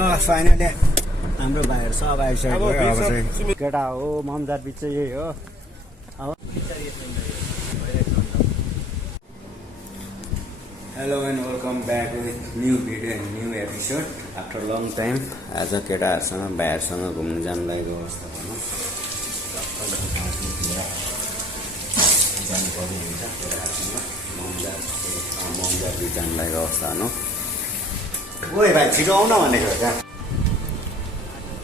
Finally हाम्रो भाइहरू सब आइसक्यो अब चाहिँ केटा हो ममजार बिच चाहिँ यही हो अब hello and welcome back with new video and new episode after long time आज केटाहरूसँग भाइहरूसँग घुम्नु जानु लागेको अवस्था भनौँ जानु पर्ने हुन्छ केटाहरूसँग ममजार बिच जानु लागेको अवस्था भनौँ ओए भाइ छिटो आउन भनेको क्या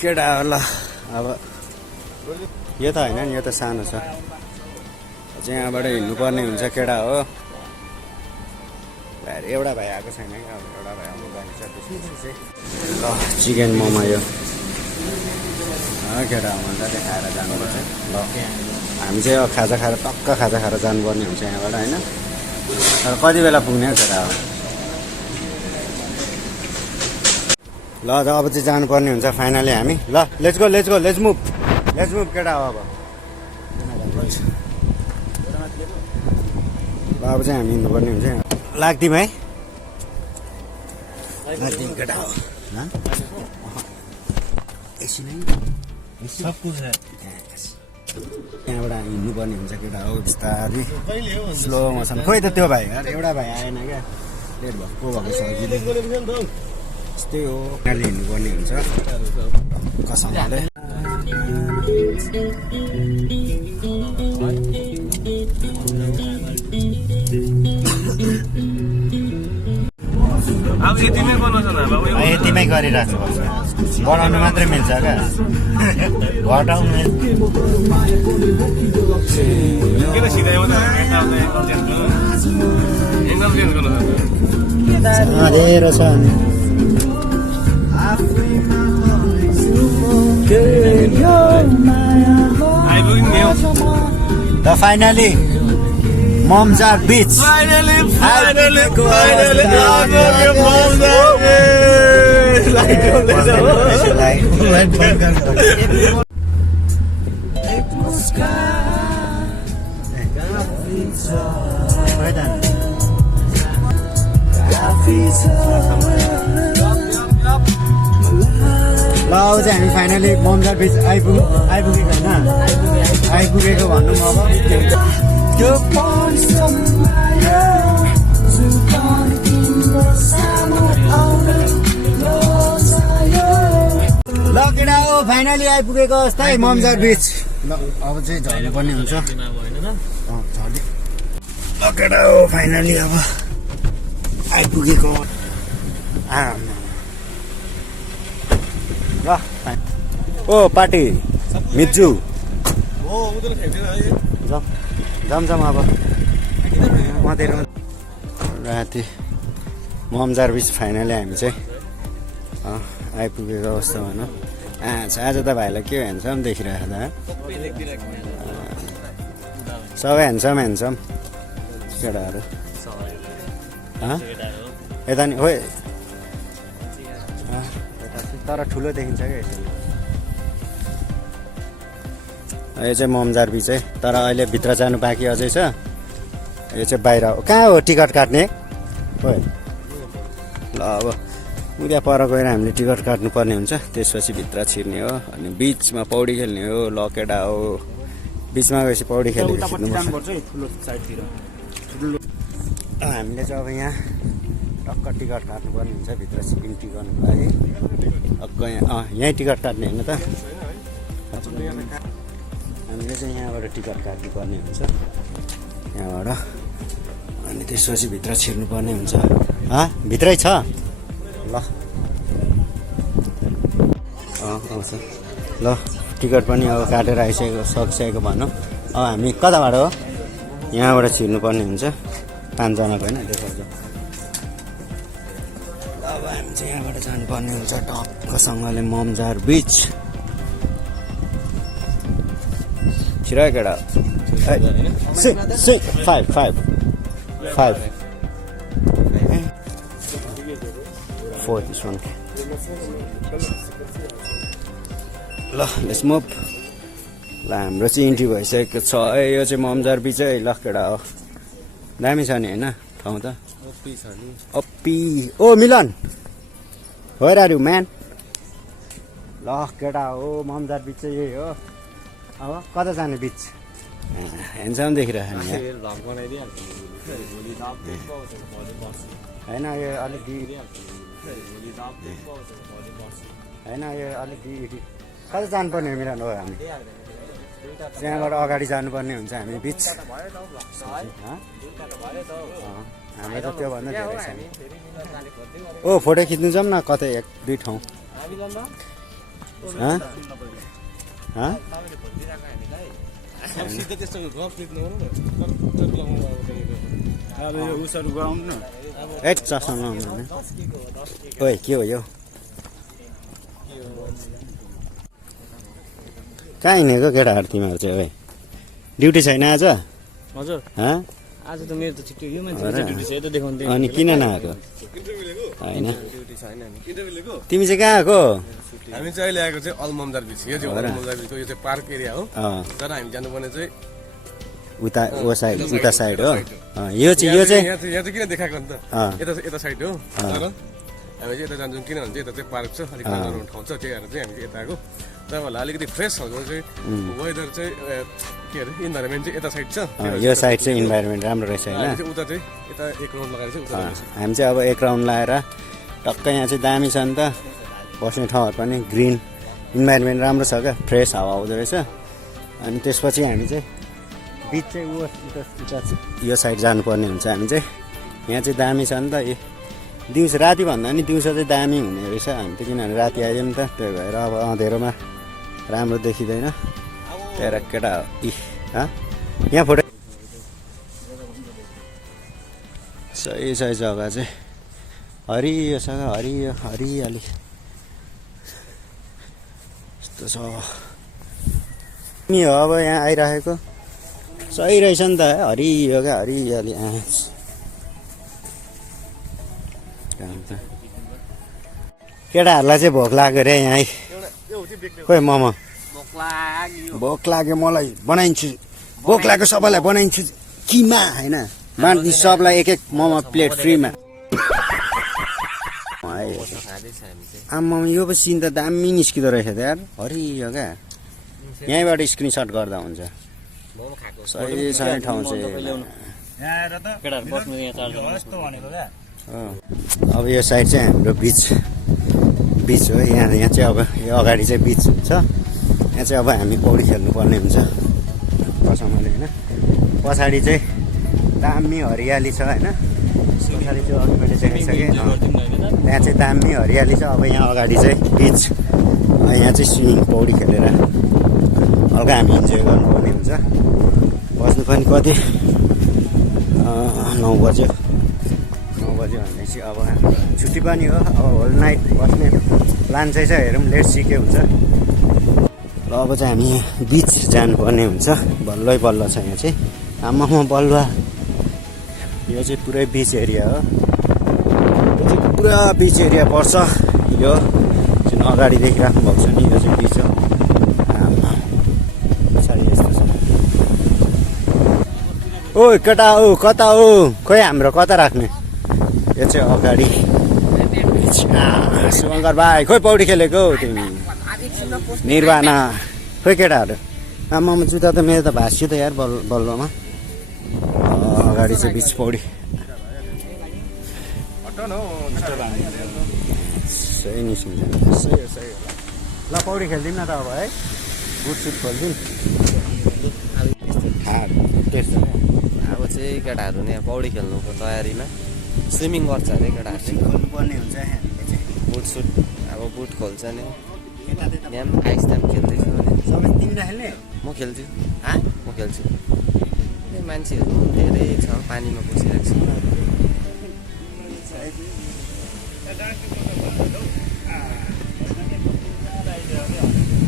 केटा ल अब यो त होइन नि यो त सानो छ चाहिँ यहाँबाट हिँड्नुपर्ने हुन्छ केटा हो भाइहरू एउटा भाइ आएको छैन कि अब एउटा भाइ आउनु बाँकी छ त्यसपछि चाहिँ ल चिकन मोमो यो केटा मजाले खाएर जानुपर्छ ल हामी चाहिँ अब खाजा खाएर टक्क खाजा खाएर जानुपर्ने हुन्छ यहाँबाट होइन तर कति बेला पुग्ने केटा हो ल अब चाहिँ जानुपर्ने हुन्छ फाइनली हामी ल लेट्स गो लेट्स मुभ केटा हो अब अब चाहिँ हामी हिँड्नुपर्ने हुन्छ लाग्दिम है लाग्दिम केटा हो त्यहाँबाट हिँड्नुपर्ने हुन्छ केटा हो बिस्तारै स्लो मोसन खोइ त त्यो भाइ एउटा भाइ आएन क्या लेट भएको छ त्यस्तै हो यहाँले हिँड्नुपर्ने हुन्छ कसैले अब यतिमै बनाउँछ न यतिमै गरिरहेको बनाउनु मात्रै मिल्छ क्या घटाउनु किन सिधाइ धेरै छ अनि The finally Momjar Beach. Finally. ल अब चाहिँ हामी फाइनली ममजार बिच आइपुगेको होइन आइपुगेको भनौँ अब ल केटा हो फाइनली आइपुगेको अवस्था है ममजार बिच ल अब चाहिँ झर्नुपर्ने हुन्छ ल केटा हो फाइनली अब आइपुगेको ल ओ पार्टी मिजु जमजम अब मधेरमा राति ममजार बिच फाइनली हामी चाहिँ आइपुगेको अवस्था भनौँ आज त भाइलाई के ह्यान्डसम देखिरहेको त सबै ह्यान्डसम केटाहरू यता नि हो तर ठुलो देखिन्छ क्या यो चाहिँ ममजार बिच है तर अहिले भित्र जानु बाँकी अझै छ यो चाहिँ बाहिर हो कहाँ हो टिकट काट्ने हो ल अब उता पर गएर हामीले टिकट काट्नुपर्ने हुन्छ त्यसपछि भित्र छिर्ने हो अनि बिचमा पौडी खेल्ने हो ल केटा हो बिचमा गएपछि पौडी खेलेर छिर्नुपर्छ हामीले चाहिँ अब यहाँ टक्क टिकट काट्नुपर्ने हुन्छ भित्र इन्ट्री गर्नुको लागि टक्क यहीँ टिकट काट्ने होइन त हामीले चाहिँ यहाँबाट टिकट काट्नुपर्ने हुन्छ यहाँबाट अनि त्यसपछि भित्र छिर्नुपर्ने हुन्छ भित्रै छ ल आउँछ ल टिकट पनि अब काटेर सकिसकेको भनौँ अब हामी कताबाट हो यहाँबाट छिर्नुपर्ने हुन्छ 5 जनाको होइन देखाउँछ अब हामी चाहिँ यहाँबाट जानुपर्ने हुन्छ टक्कसँगले ममजार बिच छिरा केटा 5 4 this one ल लेट्स मुभ ल हाम्रो चाहिँ इन्ट्री भइसकेको छ यो चाहिँ ममजार बिच है ल केटा हो दामी छ नि होइन ठाउँ त अप्पी ओ मिलन वेयर आर यु म्यान ल केटा हो ममजार बिच चाहिँ यही हो अब कता जाने बिच ह्यान्डसम देखिरहेको नि होइन यो अलिक होइन यो अलिक कता जानुपर्ने हो मिलन हो हामी त्यहाँबाट अगाडि जानुपर्ने हुन्छ हामी बिच हाम्रो त त्योभन्दा धेरै छ ओ फोटो खिच्नु जाऊँ न कतै एक दुई ठाउँ एक चस्मा लाउनु ओइ के हो यो कहाँ हिँडेको केटाहरू तिमीहरू चाहिँ ओइ ड्युटी छैन आज हजुर आज त मेरो त छुट्टी यो मान्छेको ड्युटी छ यता देखाउनु दिएँ अनि किन नआएको होइन ड्युटी छैन नि तिमी चाहिँ कहाँ आएको हामी चाहिँ अहिले आएको चाहिँ अलममदार बिच यो चाहिँ अलममदार बिचको यो चाहिँ पार्क एरिया हो तर हामी जानुपर्ने चाहिँ उता उता साइड हो यो चाहिँ यहाँ चाहिँ किन देखाएको नि त यता साइड हो तर हामी चाहिँ यता जान्छौँ किनभने चाहिँ यता चाहिँ पार्क छ अलिक राम्रो ठाउँ छ त्यही भएर चाहिँ हामी यता आएको तपाईँहरूलाई अलिकति फ्रेस खालको चाहिँ वेदर चाहिँ के अरे इन्भाइरोमेन्ट चाहिँ यता साइड छ यो साइड चाहिँ इन्भाइरोमेन्ट राम्रो रहेछ होइन उता चाहिँ यता एक राउन्ड लगाएर चाहिँ उता हामी चाहिँ अब एक राउन्ड लगाएर टक्कै यहाँ चाहिँ दामी छ नि त बस्ने ठाउँहरू पनि ग्रिन इन्भाइरोमेन्ट राम्रो छ क्या फ्रेस हावा आउँदो रहेछ अनि त्यसपछि हामी चाहिँ बिच चाहिँ उता यो साइड जानुपर्ने हुन्छ हामी चाहिँ यहाँ चाहिँ दामी छ नि त दिउँसो राति भन्दा नि दिउँसो चाहिँ दामी हुने रहेछ हामी त किनभने राति आइदियो नि त त्यही भएर अब अँधेरोमा राम्रो देखिँदैन त्यही केटा यहाँ फोटो सही जग्गा चाहिँ हरियो छ हरियाली यस्तो छ नि हो अब यहाँ आइराखेको सही रहेछ नि त हरियो क्या हरियाली केटाहरूलाई चाहिँ भोक लाग्यो अरे यहाँ खोइ मोमो भोक लाग्यो मलाई बनाइन्छु भोक लाग्यो सबैलाई बनाइन्छु किमा होइन बाँड्ने सबलाई एक एक मोमो प्लेट फ्रीमा आम्मा यो पो सिन त दामी निस्किँदो रहेछ त यार हरियो क्या यहीँबाट स्क्रिनसट गर्दा हुन्छ सही छ नि ठाउँ चाहिँ अब यो साइड चाहिँ हाम्रो बिच हो यहाँ चाहिँ अब यो अगाडि चाहिँ बिच हुन्छ यहाँ चाहिँ अब हामी पौडी खेल्नुपर्ने हुन्छ पछाडि होइन पछाडि चाहिँ दामी हरियाली छ होइन पछाडि चाहिँ अघि मैले देखाइसकेँ त्यहाँ चाहिँ दामी हरियाली छ अब यहाँ अगाडि चाहिँ बिच यहाँ चाहिँ स्विमिङ पौडी खेलेर हल्का हामी इन्जोय गर्नुपर्ने हुन्छ बस्नु पनि कति 9 बज्यो भनेपछि अब छुट्टी पनि हो अब होल नाइट बस्ने प्लान चाहिँ छ हेरौँ लेट सिके हुन्छ र अब चाहिँ हामी बिच जानुपर्ने हुन्छ बल्ल छ यहाँ चाहिँ आमामा बलुवा यो चाहिँ पुरै बिच एरिया हो यो चाहिँ पुरा बिच एरिया पर्छ यो जुन अगाडि देखिराख्नु भएको छ नि यो चाहिँ बिच हो पछाडि यस्तो छ ओ केटा हो कता हो खोइ हाम्रो कता राख्ने यो चाहिँ अगाडि शुभङ्कर भाइ खोइ पौडी खेलेको तिमी निर्वाणा खोइ केटाहरू आमामा जुत्ता त मेरो त भाँच्यो त यार बल्लोमा अगाडि चाहिँ बिच पौडी सही निस्किन्छ ल पौडी खेलिदिउँ न त अब है बुट सुट खोलिदिउँ अब चाहिँ केटाहरू यहाँ पौडी खेल्नुको तयारीमा स्विमिङ गर्छ अरे केटाहरू खोल्नुपर्ने हुन्छ बुट सुट अब बुट खोल्छ नि यहाँ पनि आइस टाइम खेल्दैछु सबै तिमी नखेल्ने म खेल्छु म खेल्छु मान्छेहरू धेरै छ पानीमा बसिरहेको छ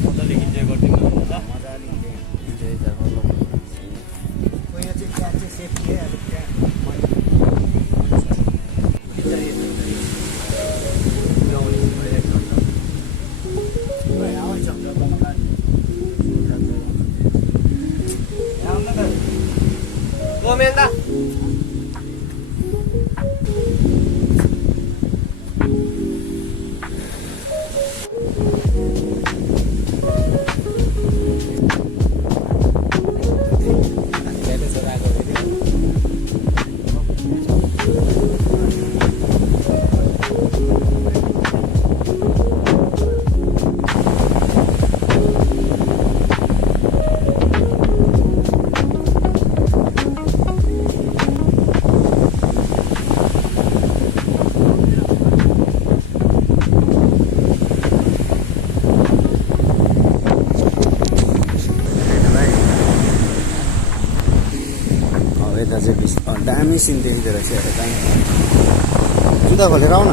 मजाले इन्जोय गरिदिनु ल मजाले इन्जोय गर्नु Comenta. यता चाहिँ दामी सिन देखिँदो रहेछ यता दामी जुत्ता खोलेर आऊ न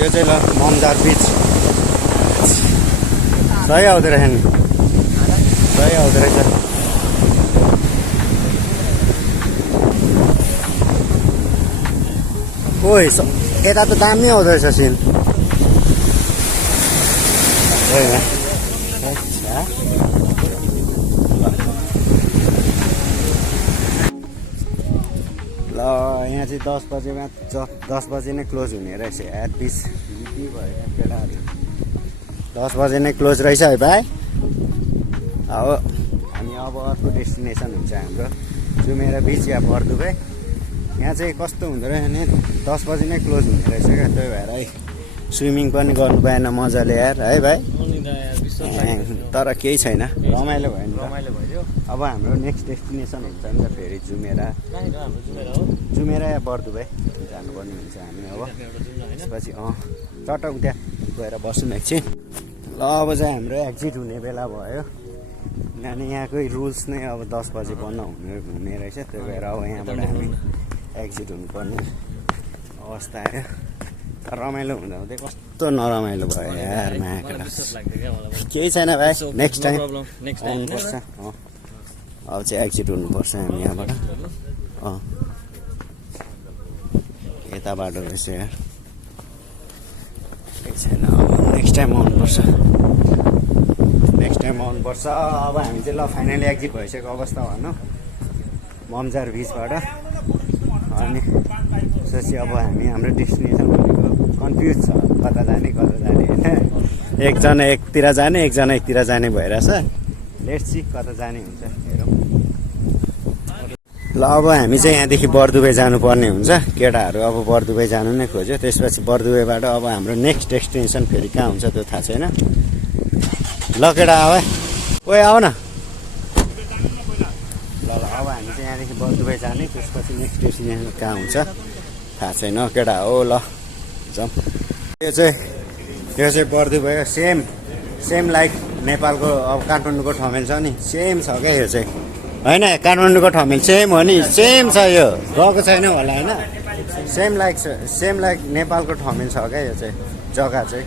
यो चाहिँ ल ममजार बिच सही आउँदो रहेछ नि सही आउँदो रहेछ ओइ यता त दामी आउँदो रहेछ सिन ल यहाँ चाहिँ 10 बजेमा 10 बजे नै क्लोज हुने रहेछ एट बिच के भयो केटाहरू 10 बजे नै क्लोज रहेछ है भाइ अब हामी अब अर्को डेस्टिनेसन हुन्छ हाम्रो जुमेरा बिच या बर्दुबे यहाँ चाहिँ कस्तो हुँदो रहेछ भने 10 बजे नै क्लोज हुने रहेछ क्या त्यही भएर है स्विमिङ पनि गर्नु पाएन मजाले यार है भाइ तर केही छैन रमाइलो भयो नि रमाइलो भयो अब हाम्रो नेक्स्ट डेस्टिनेसन हुन्छ नि त फेरि जुमेरा जुमेरा या बर्दुबे जानुपर्ने हुन्छ हामी अब त्यसपछि चट्ट उता गएर बस्छौँ एकछिन ल अब चाहिँ हाम्रो एक्जिट हुने बेला भयो किनभने यहाँकै रुल्स नै अब 10 बजे बन्द हुने रहेछ त्यही भएर अब यहाँबाट हामी एक्जिट हुनुपर्ने अवस्था आयो रमाइलो हुँदा हुँदै कस्तो नरमाइलो भयो यार माकेला केही छैन भाइ नेक्स्ट टाइम आउनुपर्छ अब चाहिँ एक्जिट हुनुपर्छ हामी यहाँबाट यता बाटो रहेछ यार केही छैन अब नेक्स्ट टाइम आउनुपर्छ नेक्स्ट टाइम आउनुपर्छ अब हामी चाहिँ ल फाइनली एक्जिट भइसकेको अवस्था भनौँ ममजार बिचबाट अनि त्यसपछि अब हामी हाम्रो डेस्टिनेसन भनेको कन्फ्युज छ कता जाने होइन एकजना एकतिर जाने एकजना एकतिर जाने भइरहेछ लेट्स सी कता जाने हुन्छ हेरौँ ल अब हामी चाहिँ यहाँदेखि बर्दुबे जानुपर्ने हुन्छ केटाहरू अब बर्दुबे जानु नै खोज्यो त्यसपछि बर्दुबेबाट अब हाम्रो नेक्स्ट डेस्टिनेसन फेरि कहाँ हुन्छ त्यो थाहा छैन ल केटा आऊ ओए आऊ न ल अब हामी चाहिँ यहाँदेखि बर्दुबे जाने त्यसपछि नेक्स्ट डेस्टिनेसन कहाँ हुन्छ थाहा छैन केटा हो ल जाउँ यो चाहिँ बर्दुबे सेम लाइक नेपालको अब काठमाडौँको ठमेल छ नि सेम छ क्या यो चाहिँ होइन काठमाडौँको ठमेल सेम हो नि सेम छ यो गएको छैन होला होइन सेम लाइक नेपालको ठमेल छ क्या यो चाहिँ जग्गा चाहिँ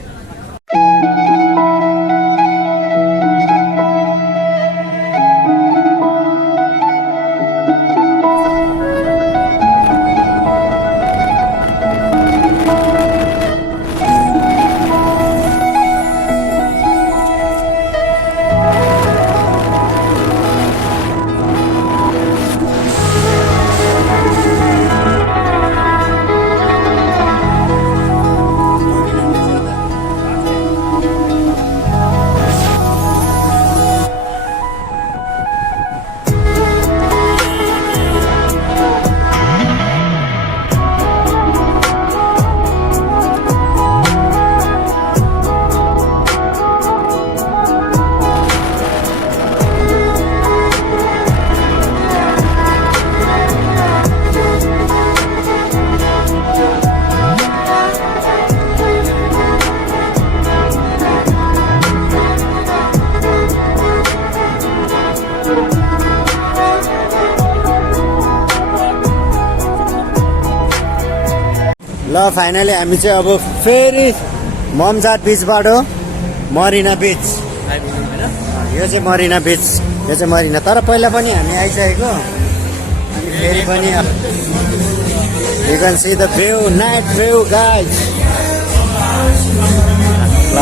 ल फाइनली हामी चाहिँ अब फेरि ममजार बिचबाट मरिना बिच यो चाहिँ मरिना बिच यो चाहिँ मरिना तर पहिला पनि हामी आइसकेको अनि फेरि पनि you can see the view night view guys ल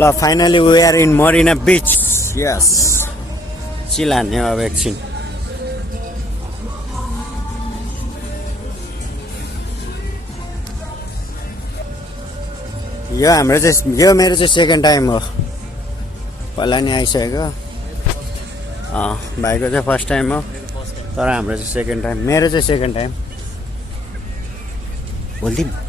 ल finally we are in Marina beach yes chill हान्ने अब एकछिन यो हाम्रो चाहिँ यो मेरो चाहिँ सेकेन्ड टाइम हो पहिला नि आइसकेको भाइको चाहिँ फर्स्ट टाइम हो तर हाम्रो चाहिँ सेकेन्ड टाइम मेरो चाहिँ सेकेन्ड टाइम बोलिदिउँ